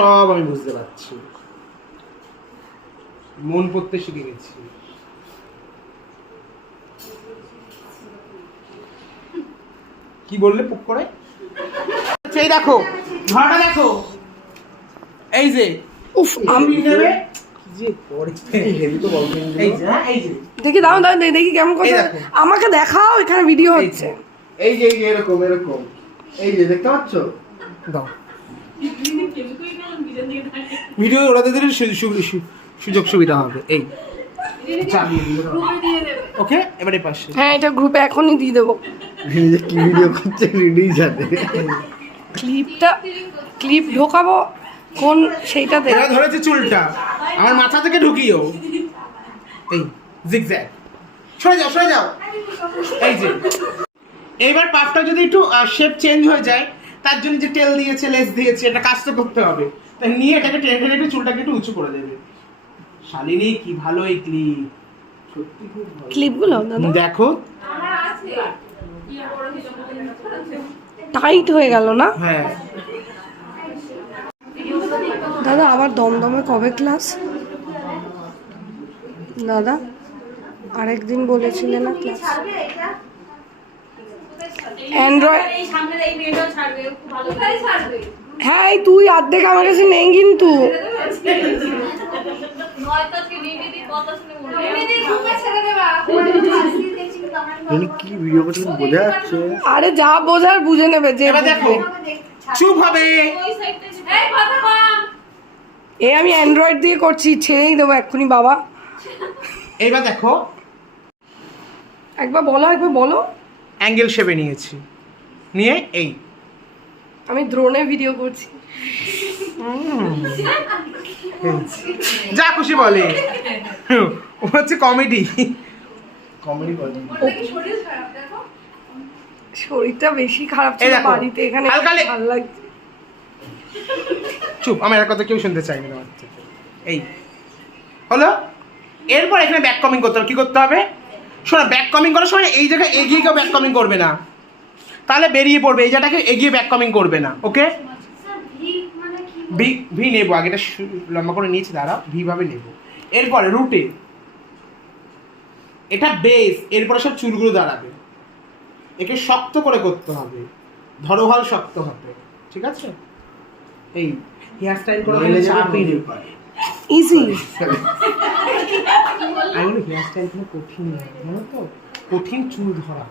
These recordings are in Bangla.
সব আমি বুঝতে পারছি, মন পড়তে শিখে গেছি। কি বললে পুক করে? সেই দেখো ধরাটা দেখো, এই যে উফ আমি নেবে যে পরে হেভি তো বলতে, এই যে এই যে দেখি দাও দাও দেখি কেমন কথা। আমাকে দেখাও, এখানে ভিডিও হচ্ছে। এই যে এরকম এরকম, এই যে দেখতে পাচ্ছ, দাও ভিডিও ওরাতে দিলে সুযোগ সুবিধা হবে। এই ওকে, এবারে পাশে। হ্যাঁ এটা গ্রুপে এখনই দিয়ে দেবো। কি ভিডিও করছে রেডি জানে, ক্লিপ ঢোকাবো কোন সেইটাতে। এরা ধরেছে চুলটা আমার মাথা থেকে ঢুকিও, এই জিগজ্যাগ, সরে যাও সরে যাও। এই যে এইবার পাফটা যদি একটু শেপ চেঞ্জ হয়ে যায়, তার জন্য যে টেল দিয়েছে লেস দিয়েছে, এটা কাজ তো করতে হবে। তাই নিয়ে এটাকে টেনে টেনে একটু চুলটাকে একটু উঁচু করে দেবে। শালিনী কি ভালো এই ক্লিপ, সত্যি খুব ভালো ক্লিপগুলো দাদা দেখো। টাইট হয়ে গেল না হ্যাঁ দাদা? আবার দমদমে কবে ক্লাস দাদা? আরেকদিন বলেছিলে না ক্লাস? অ্যান্ড্রয়েড হ্যাঁ এই তুই অর্ধেক আমার কাছে নেই কিন্তু। কি ভিডিও করতে বোঝা যাচ্ছে? আরে যা বোঝার বুঝে নেবে যে। এবার দেখো চুপ হবে। এ আমি অ্যান্ড্রয়েড দিয়ে করছি, ছেড়েই দেবো এক্ষুনি বাবা। এবার দেখো একবার বলো। অ্যাঙ্গেল শেপে নিয়েছি, নিয়ে এই আমি ড্রোনে ভিডিও করছি। যা খুশি বলে, ও হচ্ছে কমেডি শরীরটা বেশি খারাপ ছিল বাড়িতে, এখানে ভালো লাগছে। চুপ, আমার কথা কেউ শুনতে চাইবে না। এই হলো, এরপর এখানে ব্যাক কমিং করতে হবে। কি করতে হবে শোনো, ব্যাক কমিং করার সময় এই জায়গায় এগিয়ে কেউ ব্যাক কমিং করবে না, তাহলে বেরিয়ে পড়বে। এই জায়গাটাকে এগিয়ে ব্যাক কমিং করবে না। ওকে, ভি নেবো, আগে এটা লম্বা করে নিয়েছি, দাঁড়াও ভি ভাবে নেবো। এরপরে রুটে এটা বেস, এরপরে সব চুলগুলো দাঁড়াবে। একে শক্ত করে করতে হবে, ধরোহাল শক্ত হবে, ঠিক আছে? এই হেয়ার স্টাইল করে চাপই নেই, ইজি। আমি হেয়ার স্টাইল কোনো কঠিন না, জানো তো? কঠিন চুল ধরা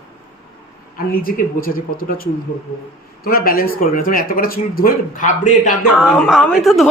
আর নিজেকে বোঝা যে কতটা চুল ধরবো। তোমরা ব্যালেন্স করবে না, তোমরা এত করে চুল ধরে ঘাবড়ে টাবড়ে। আমি তো